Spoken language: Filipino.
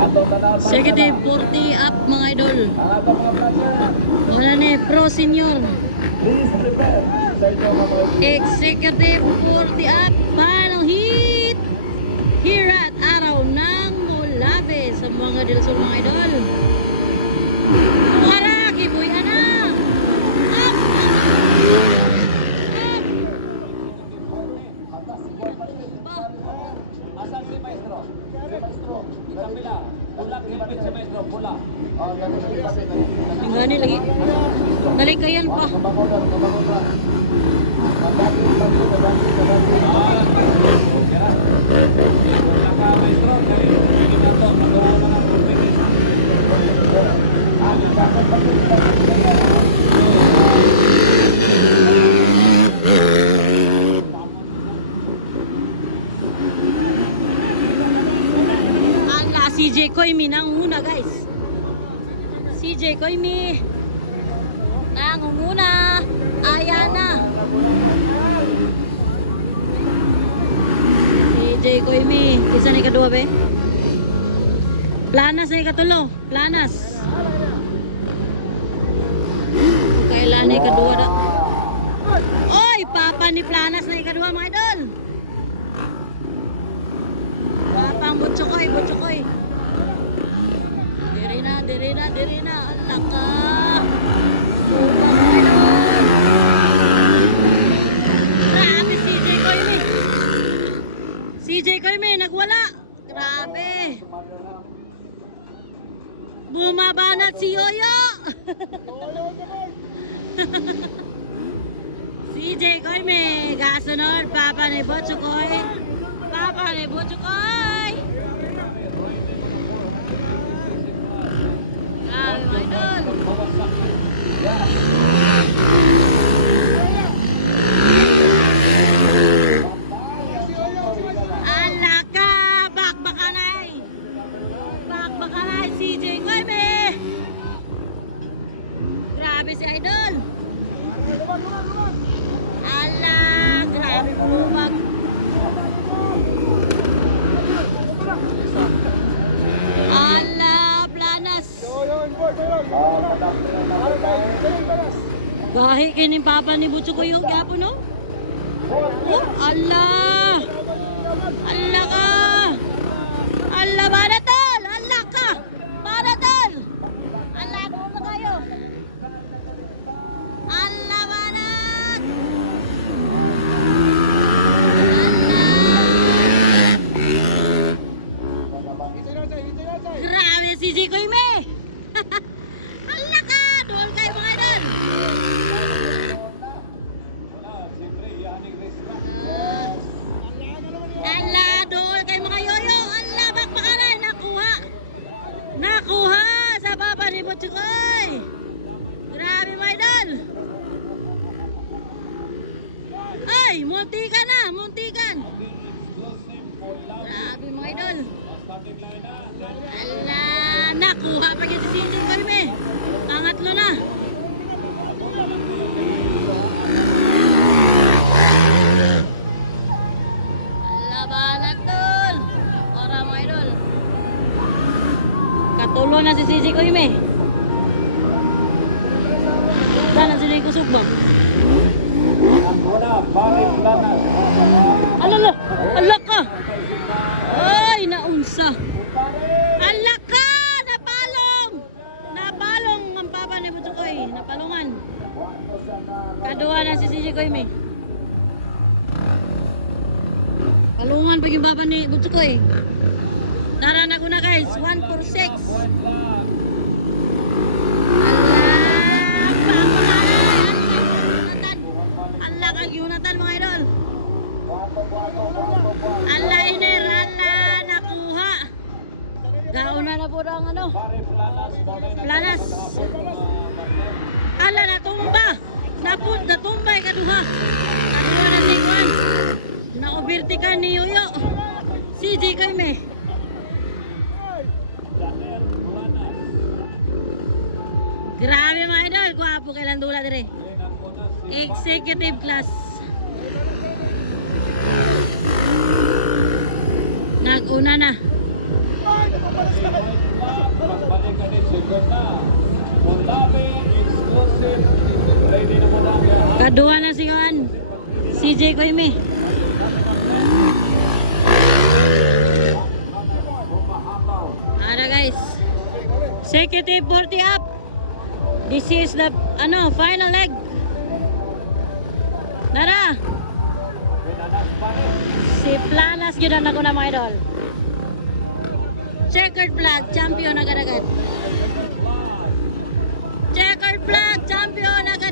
Executive 40 up mga idol. Wala na pro senior. Executive 40 up. Panong hit. Here at araw ng Mulabe sa mga Del Sur mga idol. Wala, kibuyan na. Up. Asan si Maestro? Si Maestro, ikapila. Pulak, hipit si Maestro, pula. Ang gani lagi. Nalikayan pa. CJ Koimi nangunguna guys. CJ Koimi nangunguna. Ayan na. CJ Koimi. Isa na ikadua be? Planas na ikatulo. Planas. Kailan na ikadua na. Oy! Papa ni Planas na ikadua mga idol. Papang butsukoy, butsukoy. Diri na, anak ka. Grabe CJ Koimi. CJ Koimi, nagwala. Grabe. Bumabanat si Yoyo. CJ Koimi, gasunod. Papa ni Butsukoy. Papa ni Butsukoy. Alaka, bakbakanay CJ Koimi. Grabe si idol. Ala, grabe bumag. Ala, Planas. Gahi kining papa ni Butsukoy yung gapo no? Oh, Allah! Allah ka! Allah, Baratal! Allah ka! Baratal! Allah, doon na kayo! Allah, Barat! Allah! Grabe si CJ Koimi! Allah ka! Doon kayo mga idol! Allah, doon kay mga yoyo. Allah, bakbakaran. Nakuha sa baba ni Butsukoy. Grabe mga idol. Ay, muntikan na, muntikan. Grabe mga idol. Allah, nakuha pa yung si CJ Koimi. Pangatlo na. Labanan tol. Para mga idol. Katulo na si CJ Koimi. Sana sila yung kusog ba? Alala! Alak ka! Ay, naunsa! Alak ka! Napalong! Napalong ang papa ni Butsukoy. Napalungan. Kaduha na si CJ Koimi. Palungan pag yung baba ni Butsukoy. Tara na ko na guys. 146. Allah kag Yunatan mga idol. Allah iner. Allah nakuha. Gauna na po ang ano. Planas. Allah natumba. Natumbay kaduha. Kaduha na si Juan. Naobirtikan ni Yoyo. CJ Koimi. Grabe mga idol. Guwapo kailan dula dire. Executive class. Nag-una na. Good na. Mondavi, exclusive. Ready na Mondavi. Kaduha na si Juan. CJ Koime. Ara guys. Executive 40 up. This is the final leg. Nara. Si Planas yun ang ako na mga idol. Checkered flag, champion agad-agad. Checkered flag, champion agad.